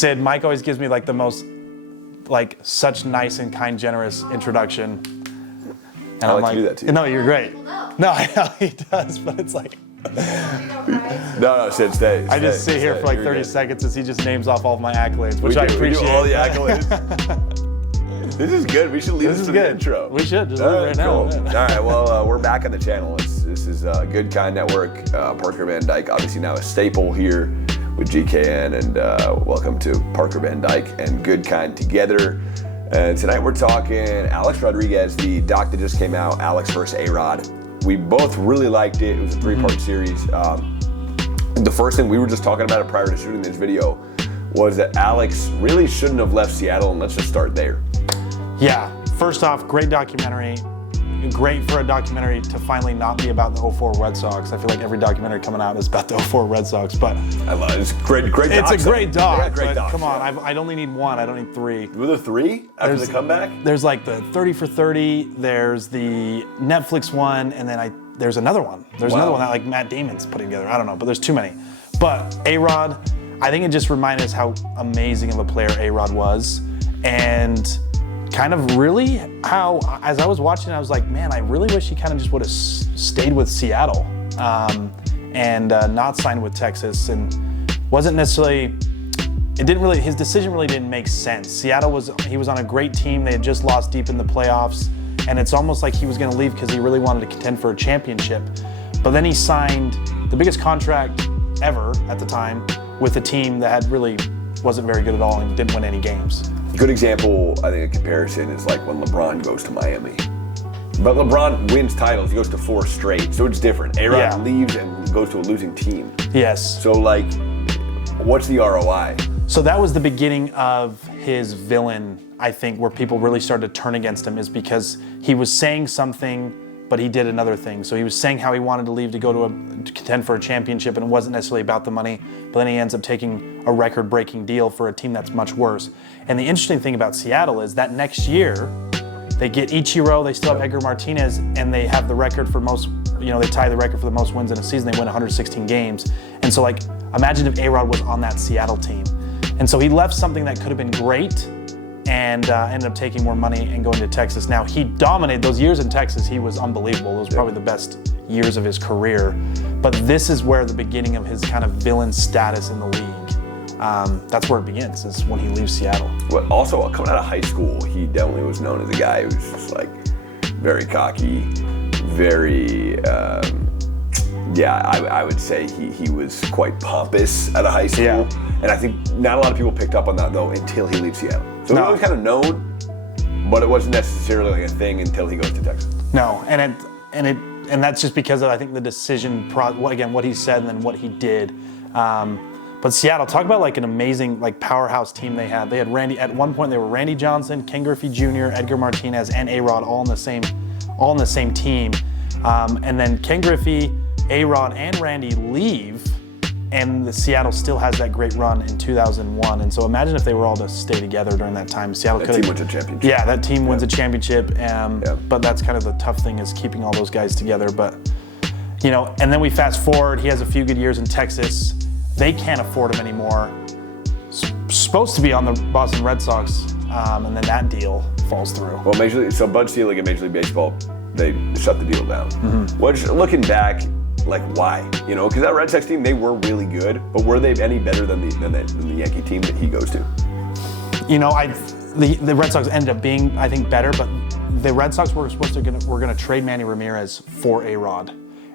Sid, Mike always gives me like the most, like such nice and kind, generous introduction. And I like to do that to you. No, you're great. No, I know he does, but it's like. No, Sid, stay. I just sit here for like 30 seconds as he just names off all of my accolades, which I appreciate. We do all the accolades. This is good. We should leave this to the intro. We should just leave it right now. All right, well, we're back on the channel. This is Good Kind Network. Parker Van Dyke, obviously now a staple here with GKN, and welcome to Parker Van Dyke and Good Kind together. And tonight we're talking Alex Rodriguez, the doc that just came out, Alex versus ARod. We both really liked it. It was a three-part series. The first thing, we were just talking about it prior to shooting this video, was that Alex really shouldn't have left Seattle, and let's just start there. Yeah, first off, great documentary. Great for a documentary to finally not be about the 04 Red Sox. I feel like every documentary coming out is about the 04 Red Sox, but I love it. It's great doc. It's a great doc. Yeah, great doc. Come on, I'd only need one. I don't need three. Were there three after the comeback? There's like the 30 for 30. There's the Netflix one, and then there's another one. There's another one that like Matt Damon's putting together. I don't know, but there's too many. But ARod, I think it just reminded us how amazing of a player ARod was, and kind of really how, as I was watching, I was like, man, I really wish he kind of just would have stayed with Seattle and not signed with Texas. And wasn't necessarily, his decision really didn't make sense. Seattle he was on a great team. They had just lost deep in the playoffs, and it's almost like he was going to leave because he really wanted to contend for a championship. But then he signed the biggest contract ever at the time with a team that really wasn't very good at all and didn't win any games. Good example, I think, a comparison is like when LeBron goes to Miami. But LeBron wins titles, he goes to 4 straight, so it's different. ARod leaves and goes to a losing team. Yes. So like, what's the ROI? So that was the beginning of his villain, I think, where people really started to turn against him, is because he was saying something, but he did another thing. So he was saying how he wanted to leave to go to contend for a championship, and it wasn't necessarily about the money, but then he ends up taking a record-breaking deal for a team that's much worse. And the interesting thing about Seattle is that next year, they get Ichiro, they still have Edgar Martinez, and they have the record for most, they tie the record for the most wins in a season. They win 116 games. And so like, imagine if ARod was on that Seattle team. And so he left something that could have been great and ended up taking more money and going to Texas. Now, he dominated those years in Texas. He was unbelievable. Those were probably the best years of his career. But this is where the beginning of his kind of villain status in the league. That's where it begins, is when he leaves Seattle. But also, coming out of high school, he definitely was known as a guy who was just like very cocky, very, I would say he was quite pompous out of high school. Yeah. And I think not a lot of people picked up on that, though, until he leaves Seattle. So he was kind of known, but it wasn't necessarily like a thing until he goes to Texas. No, and that's just because of, I think, the decision, again, what he said and then what he did. But Seattle, talk about like an amazing like powerhouse team they had. They had Randy, at one point they were Randy Johnson, Ken Griffey Jr., Edgar Martinez, and ARod all in the same team. And then Ken Griffey, ARod, and Randy leave, and the Seattle still has that great run in 2001. And so imagine if they were all to stay together during that time. Seattle could have. That team wins a championship. Yeah, that team wins a championship. But that's kind of the tough thing, is keeping all those guys together. But, and then we fast forward. He has a few good years in Texas. They can't afford him anymore. Supposed to be on the Boston Red Sox, and then that deal falls through. Well, so Bud Selig and Major League Baseball, they shut the deal down. Which, looking back, like, why? Because that Red Sox team, they were really good, but were they any better than the Yankee team that he goes to? The Red Sox ended up being, I think, better, but the Red Sox were going to trade Manny Ramirez for ARod,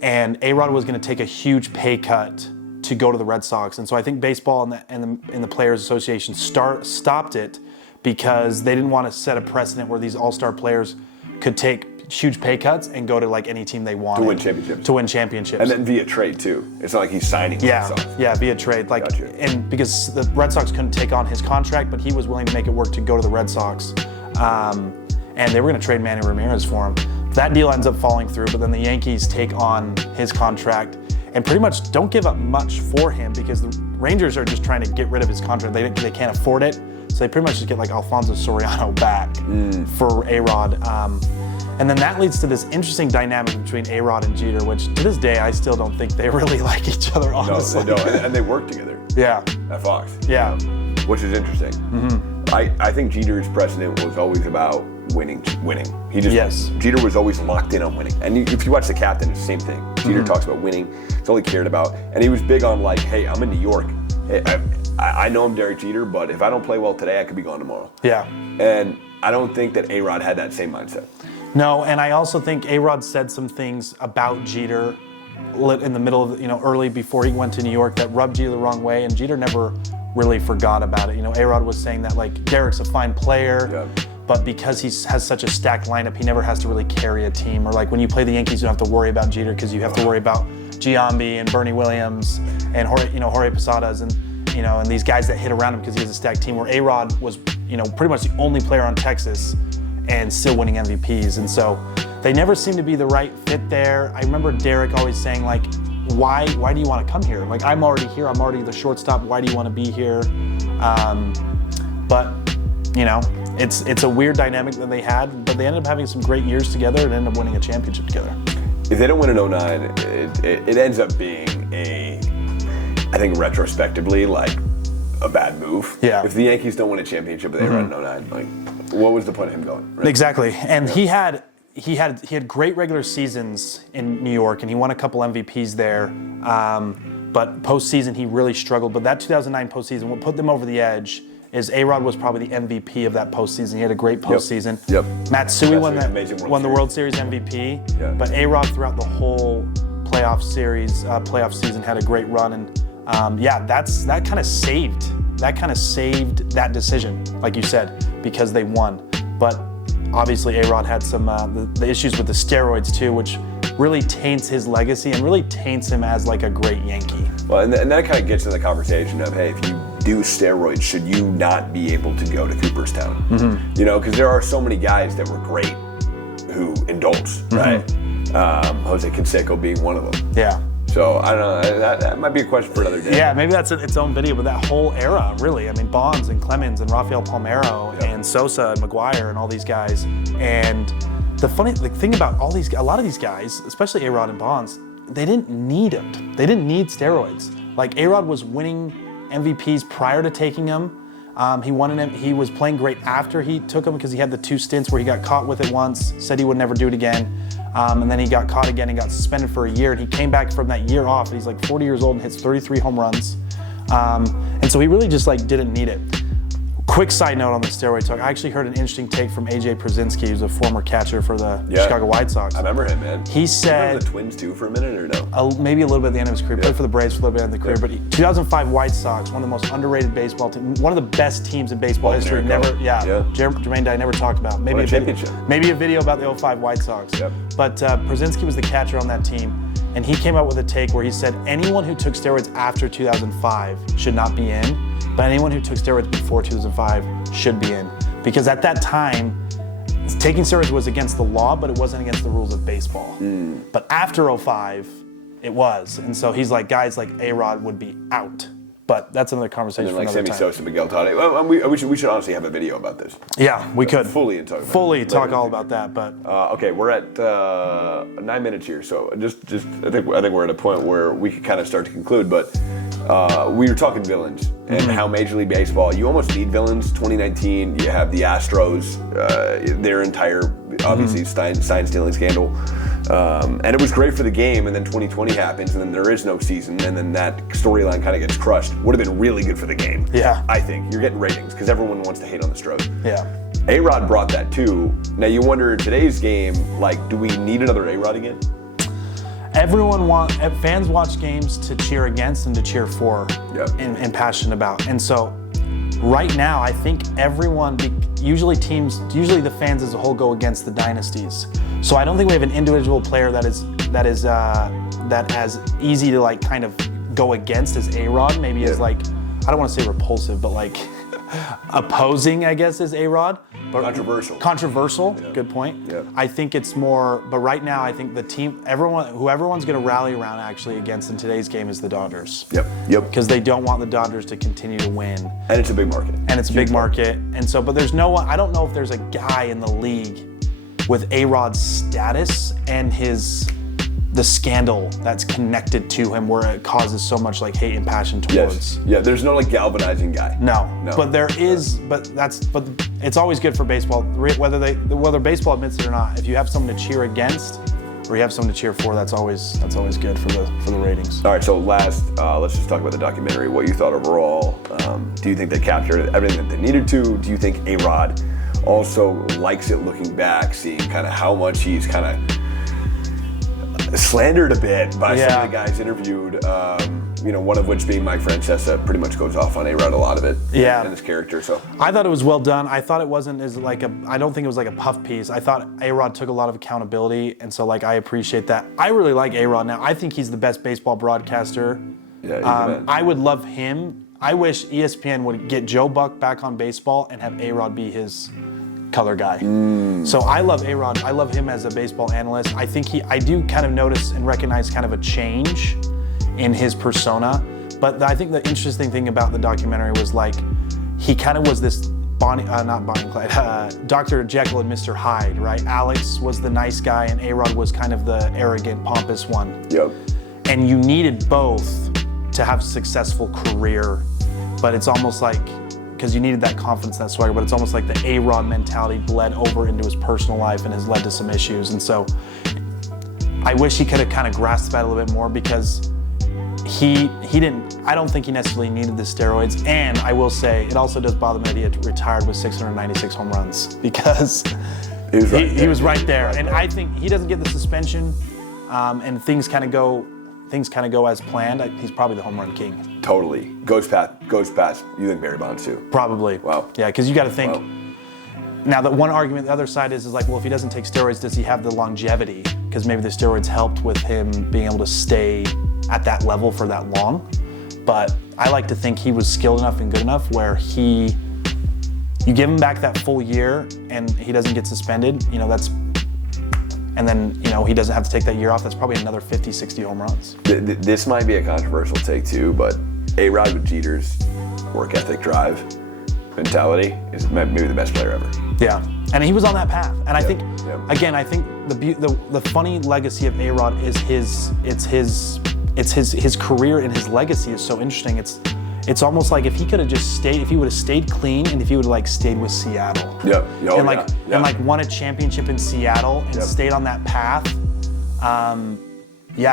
and ARod was going to take a huge pay cut to go to the Red Sox. And so I think baseball and the Players Association stopped it because they didn't want to set a precedent where these all-star players could take huge pay cuts and go to like any team they wanted. To win championships. And then via trade too. It's not like he's signing. Yeah, via trade. Like, gotcha. And because the Red Sox couldn't take on his contract, but he was willing to make it work to go to the Red Sox. And they were going to trade Manny Ramirez for him. That deal ends up falling through, but then the Yankees take on his contract and pretty much don't give up much for him because the Rangers are just trying to get rid of his contract. They can't afford it, so they pretty much just get like Alfonso Soriano back for ARod. And then that leads to this interesting dynamic between ARod and Jeter, which to this day I still don't think they really like each other, honestly. No, and they work together. Yeah. At Fox. Yeah. which is interesting. I think Jeter's precedent was always about winning. Jeter was always locked in on winning. And if you watch The Captain, it's the same thing. Jeter talks about winning. It's all he cared about. And he was big on like, hey, I'm in New York. Hey, I know I'm Derek Jeter, but if I don't play well today, I could be gone tomorrow. Yeah. And I don't think that ARod had that same mindset. No, and I also think ARod said some things about Jeter in the middle of, early before he went to New York that rubbed Jeter the wrong way, and Jeter never really forgot about it. ARod was saying that like Derek's a fine player, but because he has such a stacked lineup, he never has to really carry a team. Or like when you play the Yankees, you don't have to worry about Jeter because you have to worry about Giambi and Bernie Williams and Jorge Posadas and these guys that hit around him because he has a stacked team. Where ARod was pretty much the only player on Texas and still winning MVPs, and so they never seemed to be the right fit there. I remember Derek always saying like, why do you want to come here? Like, I'm already here. I'm already the shortstop. Why do you want to be here? But it's a weird dynamic that they had. But they ended up having some great years together and ended up winning a championship together. If they don't win in 09, it ends up being I think retrospectively, like a bad move. Yeah. If the Yankees don't win a championship with ARod in 09, like, what was the point of him going? Right? Exactly. And he had great regular seasons in New York, and he won a couple MVPs there. But postseason, he really struggled. But that 2009 postseason, what put them over the edge is ARod was probably the MVP of that postseason. He had a great postseason. Yep. Matsui won the World Series MVP. Yeah. But ARod throughout the whole playoff season had a great run, and that kind of saved that decision, like you said, because they won. But obviously, ARod had some the issues with the steroids too, which really taints his legacy and really taints him as like a great Yankee. Well, and that kind of gets into the conversation of, hey, if you do steroids, should you not be able to go to Cooperstown? Because there are so many guys that were great who indulged, right? Jose Canseco being one of them. Yeah. So I don't know. That might be a question for another day. Yeah, maybe that's its own video. But that whole era, really. I mean, Bonds and Clemens and Rafael Palmeiro and Sosa and McGuire and all these guys. And the thing about a lot of these guys, especially ARod and Bonds, they didn't need them. They didn't need steroids. Like ARod was winning MVPs prior to taking them. He was playing great after he took them because he had the 2 stints where he got caught with it once, said he would never do it again. And then he got caught again and got suspended for a year. And he came back from that year off. He's like 40 years old and hits 33 home runs. And so he really just like didn't need it. Quick side note on the steroid talk. I actually heard an interesting take from AJ Przinsky, who's a former catcher for the Chicago White Sox. I remember him, man. He said... Remember the Twins too for a minute or no? Maybe a little bit at the end of his career. Played for the Braves for a little bit at the career. But 2005 White Sox, one of the most underrated baseball teams, one of the best teams in baseball history. Jermaine Dye never talked about. Maybe a video about the 05 White Sox. Yep. But Przinsky was the catcher on that team. And he came out with a take where he said anyone who took steroids after 2005 should not be in. But anyone who took steroids before 2005 should be in. Because at that time, taking steroids was against the law, but it wasn't against the rules of baseball. But after 05, it was. And so he's like, guys like ARod would be out. But that's another conversation for another time. Sammy Sosa, Miguel Tade. Well, we should honestly have a video about this. Yeah, we could. Fully talk all about that. But okay, we're at 9 minutes here. So just I think we're at a point where we could kind of start to conclude. But we were talking villains and how Major League Baseball, you almost need villains. 2019, you have the Astros, their entire, obviously, sign stealing scandal. And it was great for the game, and then 2020 happens, and then there is no season, and then that storyline kind of gets crushed. Would have been really good for the game. Yeah. I think. You're getting ratings, because everyone wants to hate on the Stros. Yeah. ARod brought that too. Now you wonder, today's game, like, do we need another ARod again? Fans watch games to cheer against and to cheer for and passionate about. And so right now, I think usually the fans as a whole go against the dynasties. So I don't think we have an individual player that as easy to like kind of go against as ARod. Maybe as like, I don't want to say repulsive, but like opposing, I guess, is ARod. But Controversial. Yeah. Good point. Yeah. I think it's more, but right now I think the team, who everyone's going to rally around actually against in today's game is the Dodgers. Yep. Because they don't want the Dodgers to continue to win. And it's a big market. And so, but there's no one, I don't know if there's a guy in the league with ARod's status and his the scandal that's connected to him, where it causes so much like hate and passion towards. Yes. Yeah. There's no like galvanizing guy. No. But there is. But it's always good for baseball, whether baseball admits it or not. If you have someone to cheer against, or you have someone to cheer for, that's always good for the ratings. All right. So last, let's just talk about the documentary. What you thought overall? Do you think they captured everything that they needed to? Do you think ARod also likes it looking back, seeing kind of how much he's kind of slandered a bit by some of the guys interviewed, one of which being Mike Francesa pretty much goes off on ARod a lot of it and his character. So I thought it was well done. I thought it wasn't as like I don't think it was like a puff piece. I thought ARod took a lot of accountability, and so like I appreciate that. I really like ARod now. I think he's the best baseball broadcaster. Yeah, he's the man. I would love him. I wish ESPN would get Joe Buck back on baseball and have ARod be his color guy. So I love ARod. I love him as a baseball analyst. I think I do kind of notice and recognize kind of a change in his persona. But I think the interesting thing about the documentary was like, he kind of was this Dr. Jekyll and Mr. Hyde, right? Alex was the nice guy and ARod was kind of the arrogant, pompous one. Yep. And you needed both to have a successful career. But it's almost like, because you needed that confidence, that swagger, but it's almost like the ARod mentality bled over into his personal life and has led to some issues. And so I wish he could have kind of grasped that a little bit more, because I don't think he necessarily needed the steroids. And I will say, it also does bother me that he had retired with 696 home runs, because he was right there. And I think he doesn't get the suspension, and things kind of go as planned. He's probably the home run king. Totally. Goes past. You think Barry Bonds too? Probably. Wow. Yeah, because you got to think. Now, the one argument, the other side is like, well, if he doesn't take steroids, does he have the longevity? Because maybe the steroids helped with him being able to stay at that level for that long. But I like to think he was skilled enough and good enough where you give him back that full year and he doesn't get suspended, and then, he doesn't have to take that year off. That's probably another 50, 60 home runs. This might be a controversial take too, but ARod with Jeter's work ethic, drive, mentality is maybe the best player ever. Yeah, and he was on that path. And I think, again, the funny legacy of ARod is his career and his legacy is so interesting. It's almost like if he could have just stayed, if he would have stayed clean, and if he would have like stayed with Seattle. And won a championship in Seattle and stayed on that path.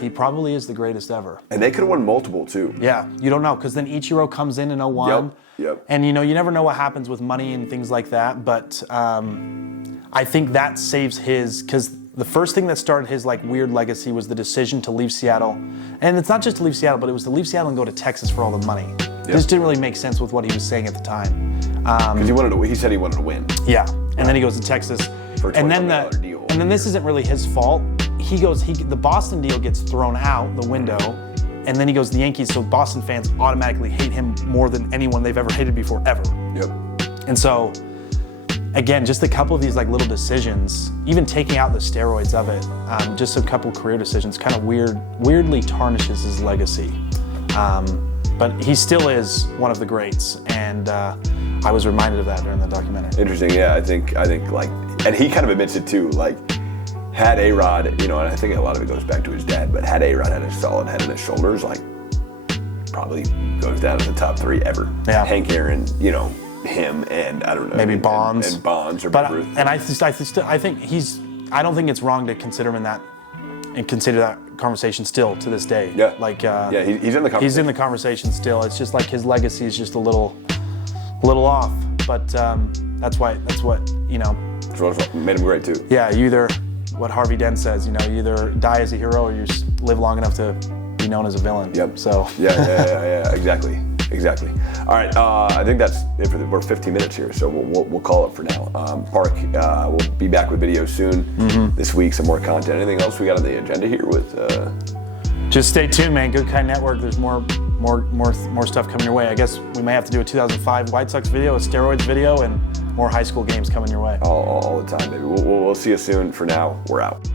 He probably is the greatest ever. And they could have won multiple too. Yeah, you don't know, because then Ichiro comes in 01. Yep. And you never know what happens with money and things like that. But I think that saves his, because the first thing that started his like weird legacy was the decision to leave Seattle. And it's not just to leave Seattle, but it was to leave Seattle and go to Texas for all the money. This didn't really make sense with what he was saying at the time. Because he said he wanted to win. Yeah, and then he goes to Texas. For a $20 million deal. And then this isn't really his fault. The Boston deal gets thrown out the window, and then he goes to the Yankees, so Boston fans automatically hate him more than anyone they've ever hated before, ever. Yep. And so, again, just a couple of these like little decisions, even taking out the steroids of it, just a couple career decisions kind of weirdly tarnishes his legacy. But he still is one of the greats, and I was reminded of that during the documentary. Interesting, yeah. I think like, and he kind of admits it too. Like, had ARod, and I think a lot of it goes back to his dad, but had ARod had a solid head on his shoulders, like, probably goes down to the top 3 ever. Yeah. Hank Aaron, him, and I don't know, maybe Bonds, and Bonds or but Ruth. And I think I don't think it's wrong to consider him in that, and consider that conversation still to this day. Yeah. Like, he's in the conversation. He's in the conversation still. It's just like his legacy is just a little off. But that's what That's what made him great too. Yeah, what Harvey Dent says, you either die as a hero or you just live long enough to be known as a villain. Yep. So. Yeah. Exactly. All right. I think that's it we're 15 minutes here, so we'll call it for now. Park, we'll be back with videos soon this week. Some more content. Anything else we got on the agenda here with? Just stay tuned, man. Good Kind Network. There's more stuff coming your way. I guess we may have to do a 2005 White Sox video, a steroids video, and more high school games coming your way. All the time, baby. We'll see you soon. For now, we're out.